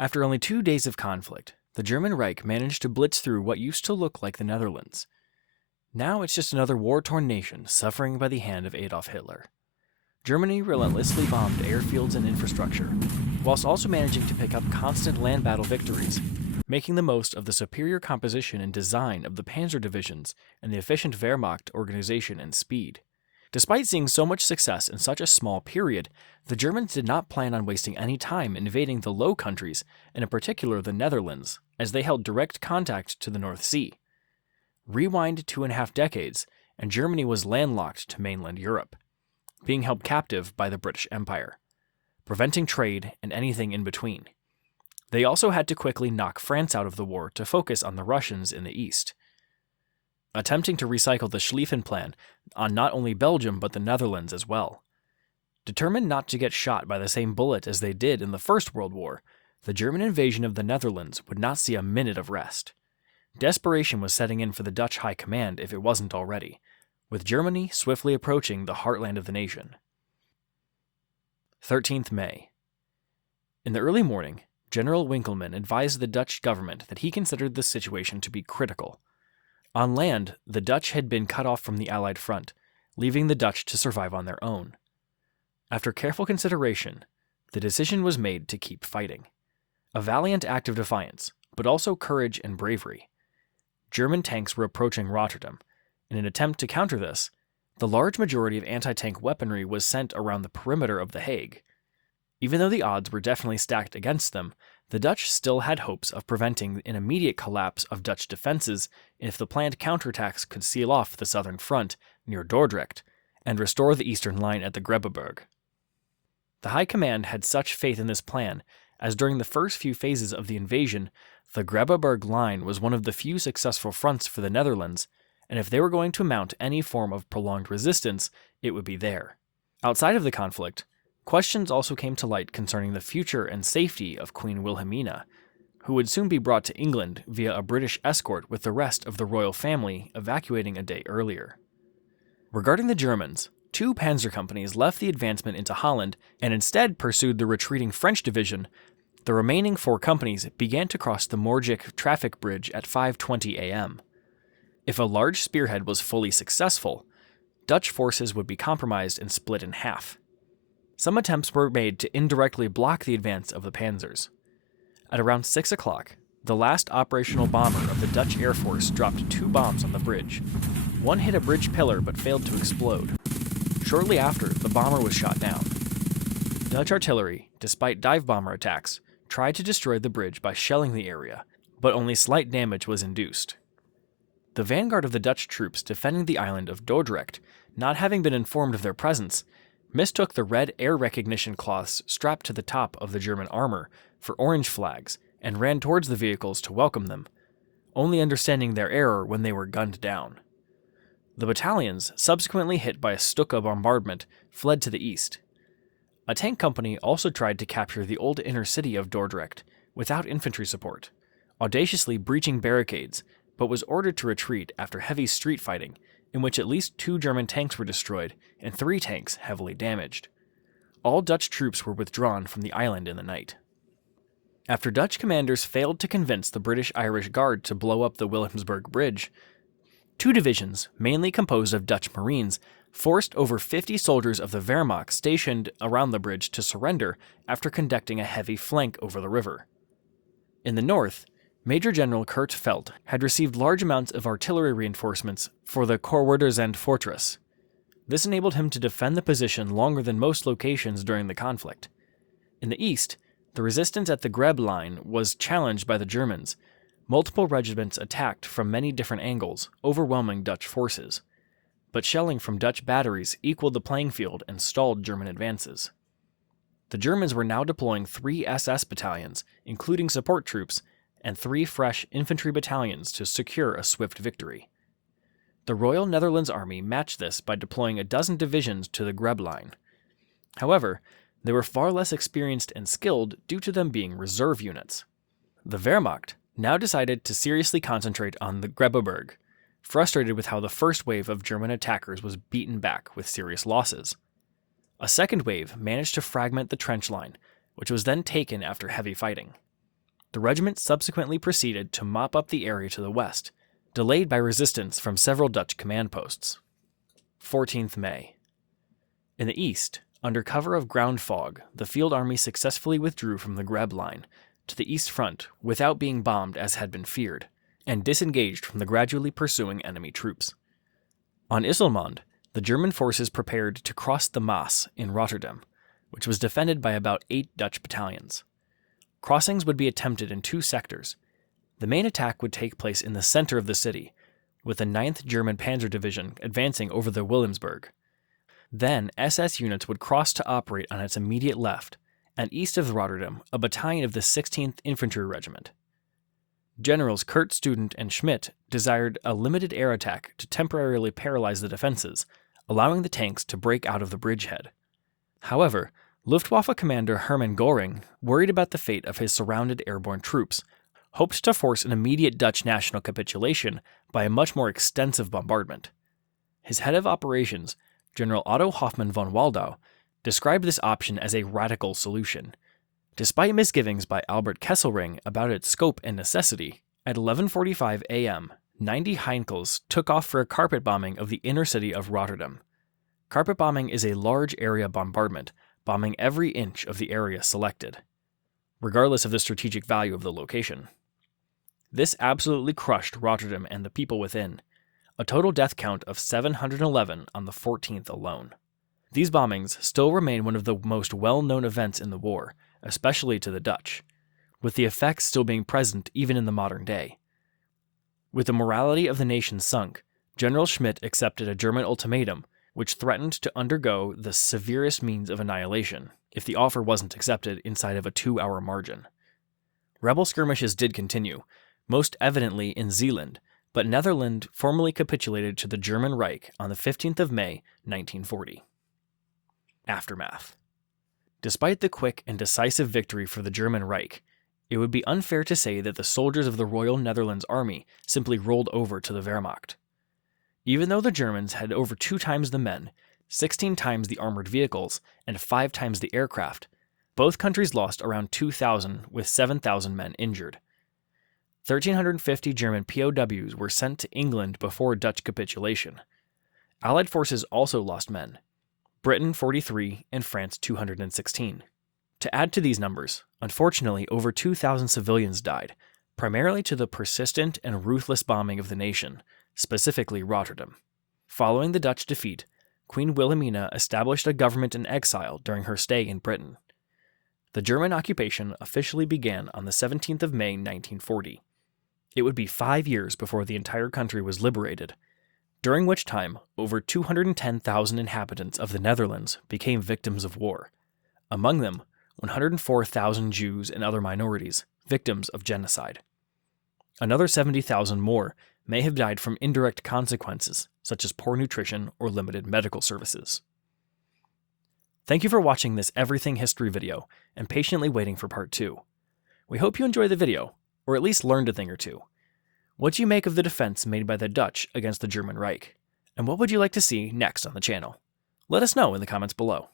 After only 2 days of conflict, the German Reich managed to blitz through what used to look like the Netherlands. Now it's just another war-torn nation suffering by the hand of Adolf Hitler. Germany relentlessly bombed airfields and infrastructure, whilst also managing to pick up constant land battle victories, making the most of the superior composition and design of the panzer divisions and the efficient Wehrmacht organization and speed. Despite seeing so much success in such a small period, the Germans did not plan on wasting any time invading the Low Countries, and in particular the Netherlands, as they held direct contact to the North Sea. Rewind 2.5 decades, and Germany was landlocked to mainland Europe, being held captive by the British Empire, preventing trade and anything in between. They also had to quickly knock France out of the war to focus on the Russians in the east, attempting to recycle the Schlieffen Plan on not only Belgium but the Netherlands as well. Determined not to get shot by the same bullet as they did in the First World War, the German invasion of the Netherlands would not see a minute of rest. Desperation was setting in for the Dutch High Command if it wasn't already, with Germany swiftly approaching the heartland of the nation. 13th May. In the early morning, General Winkelmann advised the Dutch government that he considered the situation to be critical. On land, the Dutch had been cut off from the Allied front, leaving the Dutch to survive on their own. After careful consideration, the decision was made to keep fighting. A valiant act of defiance, but also courage and bravery. German tanks were approaching Rotterdam. In an attempt to counter this, the large majority of anti-tank weaponry was sent around the perimeter of The Hague. Even though the odds were definitely stacked against them, the Dutch still had hopes of preventing an immediate collapse of Dutch defenses if the planned counterattacks could seal off the southern front near Dordrecht and restore the eastern line at the Grebbeberg. The High Command had such faith in this plan, as during the first few phases of the invasion, the Grebbeberg line was one of the few successful fronts for the Netherlands, and if they were going to mount any form of prolonged resistance, it would be there. Outside of the conflict, questions also came to light concerning the future and safety of Queen Wilhelmina, who would soon be brought to England via a British escort with the rest of the royal family evacuating a day earlier. Regarding the Germans, 2 panzer companies left the advancement into Holland and instead pursued the retreating French division. The remaining 4 companies began to cross the Moorjik traffic bridge at 5:20 a.m. If a large spearhead was fully successful, Dutch forces would be compromised and split in half. Some attempts were made to indirectly block the advance of the panzers. At around 6 o'clock, the last operational bomber of the Dutch Air Force dropped 2 bombs on the bridge. One hit a bridge pillar but failed to explode. Shortly after, the bomber was shot down. Dutch artillery, despite dive bomber attacks, tried to destroy the bridge by shelling the area, but only slight damage was induced. The vanguard of the Dutch troops defending the island of Dordrecht, not having been informed of their presence, mistook the red air recognition cloths strapped to the top of the German armor for orange flags and ran towards the vehicles to welcome them, only understanding their error when they were gunned down. The battalions, subsequently hit by a Stuka bombardment, fled to the east. A tank company also tried to capture the old inner city of Dordrecht without infantry support, audaciously breaching barricades, but was ordered to retreat after heavy street fighting, in which at least 2 German tanks were destroyed and 3 tanks heavily damaged. All Dutch troops were withdrawn from the island in the night. After Dutch commanders failed to convince the British-Irish Guard to blow up the Wilhelmsburg Bridge, 2 divisions, mainly composed of Dutch Marines, forced over 50 soldiers of the Wehrmacht stationed around the bridge to surrender after conducting a heavy flank over the river. In the north, Major General Kurt Felt had received large amounts of artillery reinforcements for the Korwerderzand fortress. This enabled him to defend the position longer than most locations during the conflict. In the east, the resistance at the Greb line was challenged by the Germans. Multiple regiments attacked from many different angles, overwhelming Dutch forces. But shelling from Dutch batteries equaled the playing field and stalled German advances. The Germans were now deploying 3 SS battalions, including support troops, and 3 fresh infantry battalions to secure a swift victory. The Royal Netherlands Army matched this by deploying a dozen divisions to the Greb line. However, they were far less experienced and skilled due to them being reserve units. The Wehrmacht now decided to seriously concentrate on the Grebbeberg, frustrated with how the first wave of German attackers was beaten back with serious losses. A second wave managed to fragment the trench line, which was then taken after heavy fighting. The regiment subsequently proceeded to mop up the area to the west, delayed by resistance from several Dutch command posts. 14th May. In the east, under cover of ground fog, the field army successfully withdrew from the Greb line to the east front without being bombed as had been feared, and disengaged from the gradually pursuing enemy troops. On Isselmond, the German forces prepared to cross the Maas in Rotterdam, which was defended by about 8 Dutch battalions. Crossings would be attempted in 2 sectors. The main attack would take place in the center of the city, with the 9th German Panzer Division advancing over the Willemsburg. Then SS units would cross to operate on its immediate left, and east of Rotterdam, a battalion of the 16th Infantry Regiment. Generals Kurt Student and Schmidt desired a limited air attack to temporarily paralyze the defenses, allowing the tanks to break out of the bridgehead. However, Luftwaffe commander Hermann Göring, worried about the fate of his surrounded airborne troops, hoped to force an immediate Dutch national capitulation by a much more extensive bombardment. His head of operations, General Otto Hoffmann von Waldau, described this option as a radical solution. Despite misgivings by Albert Kesselring about its scope and necessity, at 11:45 a.m., 90 Heinkels took off for a carpet bombing of the inner city of Rotterdam. Carpet bombing is a large area bombardment, bombing every inch of the area selected, regardless of the strategic value of the location. This absolutely crushed Rotterdam and the people within, a total death count of 711 on the 14th alone. These bombings still remain one of the most well-known events in the war, especially to the Dutch, with the effects still being present even in the modern day. With the morality of the nation sunk, General Schmidt accepted a German ultimatum which threatened to undergo the severest means of annihilation if the offer wasn't accepted inside of a 2-hour margin. Rebel skirmishes did continue, most evidently in Zeeland, but Netherlands formally capitulated to the German Reich on the 15th of May, 1940. Aftermath. Despite the quick and decisive victory for the German Reich, it would be unfair to say that the soldiers of the Royal Netherlands Army simply rolled over to the Wehrmacht. Even though the Germans had over 2 times the men, 16 times the armored vehicles, and 5 times the aircraft, both countries lost around 2,000 with 7,000 men injured. 1,350 German POWs were sent to England before Dutch capitulation. Allied forces also lost men, Britain 43 and France 216. To add to these numbers, unfortunately over 2,000 civilians died, primarily to the persistent and ruthless bombing of the nation, specifically Rotterdam. Following the Dutch defeat, Queen Wilhelmina established a government in exile during her stay in Britain. The German occupation officially began on the 17th of May 1940. It would be 5 years before the entire country was liberated, during which time over 210,000 inhabitants of the Netherlands became victims of war. Among them, 104,000 Jews and other minorities, victims of genocide. Another 70,000 more may have died from indirect consequences, such as poor nutrition or limited medical services. Thank you for watching this Everything History video and patiently waiting for part 2. We hope you enjoyed the video, or at least learned a thing or two. What do you make of the defense made by the Dutch against the German Reich? And what would you like to see next on the channel? Let us know in the comments below.